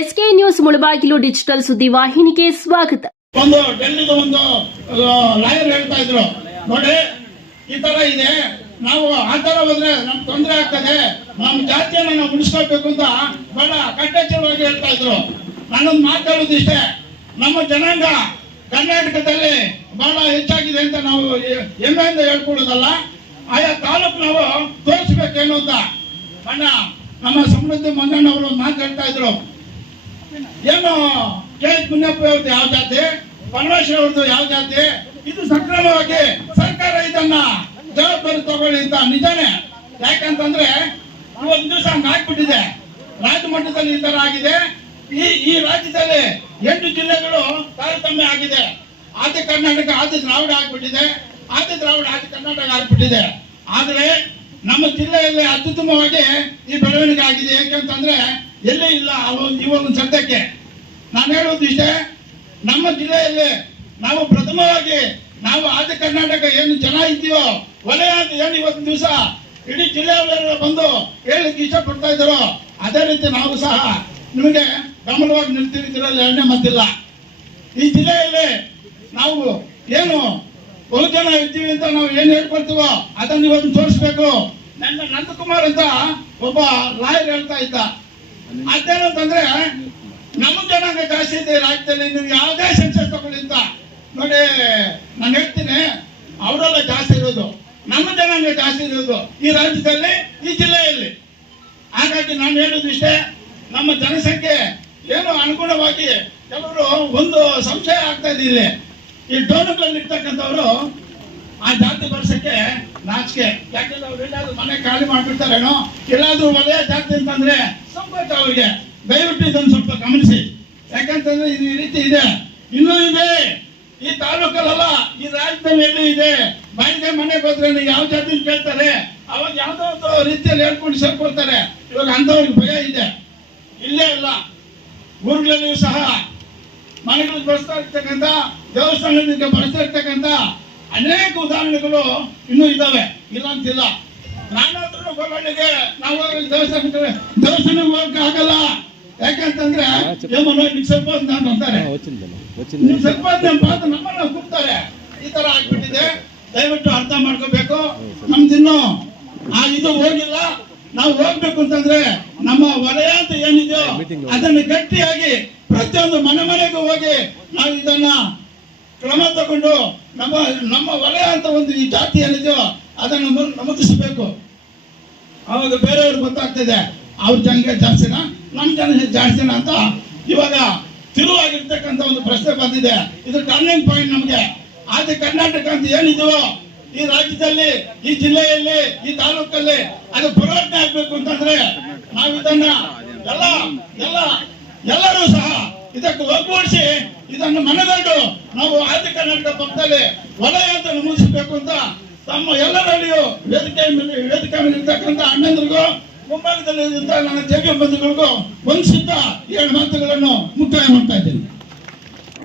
SK news Mulbagal digital ಸುದ್ದಿವಾಹಿನಿಗೆ ಸ್ವಾಗತ. ಒಂದು ಡೆಲ್ಲಿದು ಒಂದು ಲಾಯರ್ ಹೇಳ್ತಾ ಇದ್ರು, ನೋಡಿ ಈ ತರ ಇದೆ, ನಾವು ಆ ತರ ಹೋದ್ರೆ ನಮ್ಗೆ ತೊಂದರೆ ಆಗ್ತದೆ, ನಮ್ಮ ಜಾತಿಯನ್ನ ನಾವು ಉಳಿಸ್ಕೊಳ್ಬೇಕು ಅಂತ ಬಹಳ ಕಟ್ಟೆಚ್ಚರವಾಗಿ ಹೇಳ್ತಾ ಇದ್ರು. ನಾನೊಂದು ಮಾತಾಡೋದು ಇಷ್ಟೇ, ನಮ್ಮ ಜನಾಂಗ ಕರ್ನಾಟಕದಲ್ಲಿ ಬಹಳ ಹೆಚ್ಚಾಗಿದೆ ಅಂತ ನಾವು ಹೆಮ್ಮೆಯಿಂದ ಹೇಳ್ಕೊಳ್ಳೋದಲ್ಲ, ಆಯಾ ತಾಲೂಕು ನಾವು ತೋರಿಸ್ಬೇಕೇನು ಅಂತ. ಅಣ್ಣ ನಮ್ಮ ಸಮೃದ್ಧಿ ಮಂಗಣ್ಣವರು ಮಾತಾಡ್ತಾ ಇದ್ರು, ಏನು ಕೆ ಎಚ್ ಮುನಿಯಪ್ಪ ಅವ್ರದ್ದು ಯಾವ ಜಾತಿ, ಪರಮೇಶ್ವರ್ ಅವ್ರದ್ದು ಯಾವ ಜಾತಿ, ಇದು ಸಕ್ರಮವಾಗಿ ಸರ್ಕಾರ ಇದನ್ನ ಜವಾಬ್ದಾರಿ ತಗೊಳ್ಳಿ ಅಂತ. ನಿಜಾನೇ, ಯಾಕಂತಂದ್ರೆ ಒಂದು ದಿವಸ ಹಂಗ ಆಗ್ಬಿಟ್ಟಿದೆ, ರಾಜ್ಯ ಮಟ್ಟದಲ್ಲಿ ಈ ತರ ಆಗಿದೆ. ಈ ರಾಜ್ಯದಲ್ಲಿ 8 ಜಿಲ್ಲೆಗಳು ತಾರತಮ್ಯ ಆಗಿದೆ. ಆದಿ ಕರ್ನಾಟಕ ಆದಿ ದ್ರಾವಿಡ ಆಗ್ಬಿಟ್ಟಿದೆ, ಆದಿ ದ್ರಾವಿಡ ಆದಿ ಕರ್ನಾಟಕ ಆಗ್ಬಿಟ್ಟಿದೆ. ಆದ್ರೆ ನಮ್ಮ ಜಿಲ್ಲೆಯಲ್ಲಿ ಅತ್ಯುತ್ತಮವಾಗಿ ಈ ಬೆಳವಣಿಗೆ ಆಗಿದೆ. ಯಾಕೆಂತಂದ್ರೆ ಎಲ್ಲೇ ಇಲ್ಲ ಇವಾಗ ಸದ್ಯಕ್ಕೆ ನಾನು ಹೇಳೋದು ಇಷ್ಟೇ, ನಮ್ಮ ಜಿಲ್ಲೆಯಲ್ಲಿ ನಾವು ಪ್ರಥಮವಾಗಿ ನಾವು ಆದಿ ಕರ್ನಾಟಕ ಏನು ಜನ ಇದ್ದೀವೋ ವಲಯ ಅಂತ ಏನು ಇವತ್ತು ದಿವಸ ಇಡೀ ಜಿಲ್ಲೆಯವರೆಲ್ಲ ಬಂದು ಹೇಳಲಿಕ್ಕೆ ಇಷ್ಟಪಡ್ತಾ ಇದ್ದಾರೋ, ಅದೇ ರೀತಿ ನಾವು ಸಹ ನಿಮಗೆ ಗಮನವಾಗಿ ನಿಲ್ತೀವಿ. ಇದರಲ್ಲಿ ಎರಡನೇ ಮತ್ತಿಲ್ಲ. ಈ ಜಿಲ್ಲೆಯಲ್ಲಿ ನಾವು ಏನು ಬಹುಜನ ಇದ್ದೀವಿ ಅಂತ ನಾವು ಏನ್ ಹೇಳ್ಕೊಳ್ತೀವೋ ಅದನ್ನು ಇವತ್ತು ತೋರಿಸ್ಬೇಕು. ನನ್ನ ನಂದಕುಮಾರ್ ಅಂತ ಒಬ್ಬ ಲಾಯರ್ ಹೇಳ್ತಾ ಇದ್ದ, ಅದೇನಂತಂದ್ರೆ ನಮ್ಮ ಜನಾಂಗ ಜಾಸ್ತಿ ಇದೆ ರಾಜ್ಯದಲ್ಲಿ, ನೀವು ಯಾವುದೇ ಸೆನ್ಸಸ್ ತಗೊಳ್ಳಿ ಅಂತ. ನೋಡಿ ನಾನು ಹೇಳ್ತೀನಿ, ಅವರೆಲ್ಲ ಜಾಸ್ತಿ ಇರೋದು, ನಮ್ಮ ಜನಾಂಗ ಜಾಸ್ತಿ ಇರೋದು ಈ ರಾಜ್ಯದಲ್ಲಿ, ಈ ಜಿಲ್ಲೆಯಲ್ಲಿ. ಹಾಗಾಗಿ ನಾನು ಹೇಳೋದು ಇಷ್ಟೇ, ನಮ್ಮ ಜನಸಂಖ್ಯೆ ಏನು ಅನುಗುಣವಾಗಿ ಕೆಲವರು ಒಂದು ಸಂಶಯ ಆಗ್ತಾ ಇದೆ. ಇಲ್ಲಿ ಈ ಡೋನುಗಳಲ್ಲಿ ಇರ್ತಕ್ಕಂಥವ್ರು ಆ ಜಾತಿ ಬರ್ಸಕ್ಕೆ ನಾಚಿಕೆ, ಯಾಕಂದ್ರೆ ಅವ್ರು ಎಲ್ಲಾದ್ರೂ ಮನೆ ಖಾಲಿ ಮಾಡ್ಬಿಡ್ತಾರೇನೋ, ಎಲ್ಲಾದ್ರೂ ವಲಯ ಜಾತಿ ಅಂತಂದ್ರೆ ಸಂಕೋಚ ಅವ್ರಿಗೆ. ದಯವಿಟ್ಟು ಇದನ್ನು ಸ್ವಲ್ಪ ಗಮನಿಸಿ, ಯಾಕಂತಂದ್ರೆ ಇದು ಈ ರೀತಿ ಇದೆ, ಇನ್ನೂ ಇದೆ ಈ ತಾಲೂಕಲ್ಲ, ಈ ರಾಜ್ಯದಲ್ಲಿ ಎಲ್ಲಿ ಇದೆ. ಬಾಯಿಗೆ ಮನೆಗೆ ಹೋದ್ರೆ ಯಾವ ಜಾತಿ ಕೇಳ್ತಾರೆ, ಅವಾಗ ಯಾವ್ದೋ ಒಂದು ರೀತಿಯಲ್ಲಿ ಹೇಳ್ಕೊಂಡು ಸೇರ್ಕೊಳ್ತಾರೆ. ಇವಾಗ ಅಂತವ್ರಿಗೆ ಭಯ ಇದೆ. ಇಲ್ಲೇ ಅಲ್ಲ, ಊರುಗಳಲ್ಲಿಯೂ ಸಹ ಮನೆಗಳಿಗೆ ಬಳಸ್ತಾ ಇರ್ತಕ್ಕಂಥ, ದೇವಸ್ಥಾನದಿಂದ ಬಳಸ್ತಾ ಇರ್ತಕ್ಕಂಥ ಅನೇಕ ಉದಾಹರಣೆಗಳು ಇನ್ನೂ ಇದ್ದಾವೆ, ಇಲ್ಲ ಅಂತಿಲ್ಲ. ನಾನಾದ್ರೂ ಗೋಲ್ವಳ್ಳಿಗೆ ನಾವು ದೇವಸ್ಥಾನಕ್ಕೆ ಹೋಗಕ್ಕೆ ಆಗಲ್ಲ, ಯಾಕಂತಂದ್ರೆ ಸ್ವಲ್ಪ ನಾನು ಅಂತಾರೆ, ಸ್ವಲ್ಪ ನಮ್ಮನ್ನ ಕೂಗ್ತಾರೆ. ಈ ತರ ಆಗ್ಬಿಟ್ಟಿದೆ, ದಯವಿಟ್ಟು ಅರ್ಥ ಮಾಡ್ಕೋಬೇಕು. ನಮ್ದಿನ್ನು ಇದು ಹೋಗಿಲ್ಲ. ನಾವು ಹೋಗ್ಬೇಕು ಅಂತಂದ್ರೆ ನಮ್ಮ ವಲಯ ಅಂತ ಏನಿದೆಯೋ ಅದನ್ನು ಗಟ್ಟಿಯಾಗಿ ಪ್ರತಿಯೊಂದು ಮನೆಗೂ ಹೋಗಿ ನಾವು ಇದನ್ನ ಕ್ರಮ ತಗೊಂಡು ನಮ್ಮ ವಲಯ ಅಂತ ಒಂದು ಈ ಜಾತಿ ಏನಿದೆಯೋ ಅದನ್ನು ನಮೂದಿಸಬೇಕು. ಅವಾಗ ಬೇರೆಯವ್ರಿಗೆ ಗೊತ್ತಾಗ್ತದೆ ಅವ್ರ ಜನಗೆ ಜಾಸ್ತಿನ ನಮ್ಮ ಜನ ಜಾಸ್ತಿನ ಅಂತ. ಇವಾಗ ತಿರುವಾಗಿರ್ತಕ್ಕಂಥ ಒಂದು ಪ್ರಶ್ನೆ ಬಂದಿದೆ. ಇದು ಟರ್ನಿಂಗ್ ಪಾಯಿಂಟ್ ನಮ್ಗೆ. ಆದಿ ಕರ್ನಾಟಕ ಅಂತ ಏನಿದೆಯೋ ಈ ರಾಜ್ಯದಲ್ಲಿ, ಈ ಜಿಲ್ಲೆಯಲ್ಲಿ, ಈ ತಾಲೂಕಲ್ಲಿ ಅದು ಪರಿವರ್ತನೆ ಆಗ್ಬೇಕು ಅಂತಂದ್ರೆ ನಾವು ಇದನ್ನ ಎಲ್ಲರೂ ಸಹ ಇದಕ್ಕೆ ಒಗ್ಗೂಡಿಸಿ ಇದನ್ನು ಮನಗಂಡು ನಾವು ಆದಿ ಕರ್ನಾಟಕ ಪಕ್ಕದಲ್ಲಿ ವಲಯ ಅಂತ ನಮೂದಿಸಬೇಕು ಅಂತ ತಮ್ಮ ಎಲ್ಲರಲ್ಲಿಯೂ ವೇದಿಕೆ ಮೇಲೆ ಇರ್ತಕ್ಕಂಥ ಅಣ್ಣಂದ್ರಿಗೂ ಮುಂಭಾಗದಲ್ಲಿ ನನ್ನ ಜಗ ಬಂಧುಗಳಿಗೂ ಒಂದು ಸಿದ್ಧ 7 ಮಾತುಗಳನ್ನು ಮುಕ್ತಾಯ ಮಾಡ್ತಾ ಇದ್ದೀನಿ.